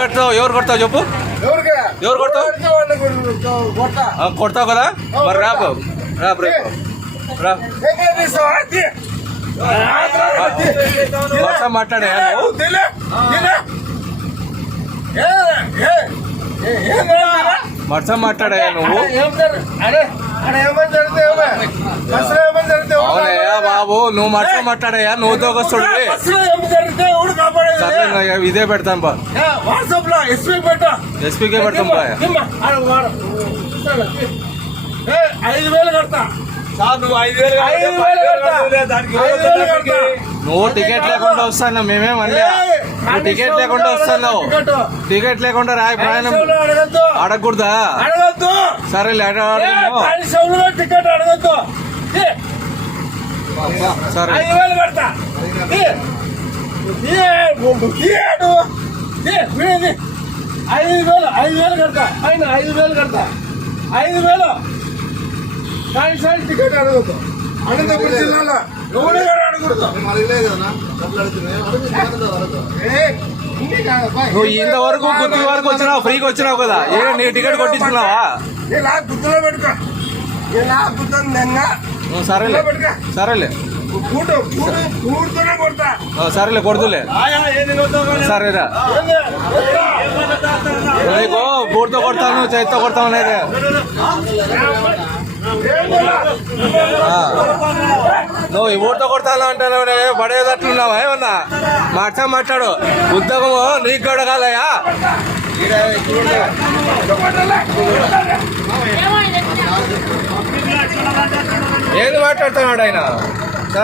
కొడతావు ఎవరు కొడతావు చెప్పు ఎవరు కొడతావు కొడతావు కదా మరి రాపు రాపు రేపు రాసం మాట్లాడే మర్సం మాట్లాడా నువ్వు అరే ఏమని జరిగితే బాబు నువ్వు మట్టు మట్టాడయ్యా నువ్వు దోకొస్తుడు ఇదే పెడతాం బా ఎస్పీకే పెడతాం బా నువ్వు టికెట్ లేకుండా వస్తాను మేమే మళ్ళీ నువ్వు టికెట్ లేకుండా వస్తాను టికెట్ లేకుండా రా ప్రయాణం అడగకూడదా సరేలే అడగదు టికెట్ అడగద్దు ఐదు వేలు పెడతా ఐదు వేలు ఐదు వేలు కడతా ఆయన ఐదు వేలు కడతా ఐదు వేలు కాన్సాల్ టికెట్ అడగదు అనంతపురం జిల్లాలో ఎవరు అడగకూడదు నువ్వు ఇంతవరకు గుర్తు వరకు వచ్చినావు ఫ్రీకి వచ్చినావు కదా ఏ నీ టికెట్ కొట్టించుకున్నావా ఇలా గుర్తులో పెట్టుకో నా గుర్తుంది నిన్న సరేలే సరేలే సరేలే కొడుతులే సరేరా నీకు కొడతాను చేతితో కొడతాను అనేది నువ్వు ఈ ఊరితో కొడతాను అంటావు పడేదట్లున్నావా ఏమన్నా మాట్లా మాట్లాడు ఉద్యోగము నీకు కూడా ఏది మాట్లాడుతున్నాడు ఆయన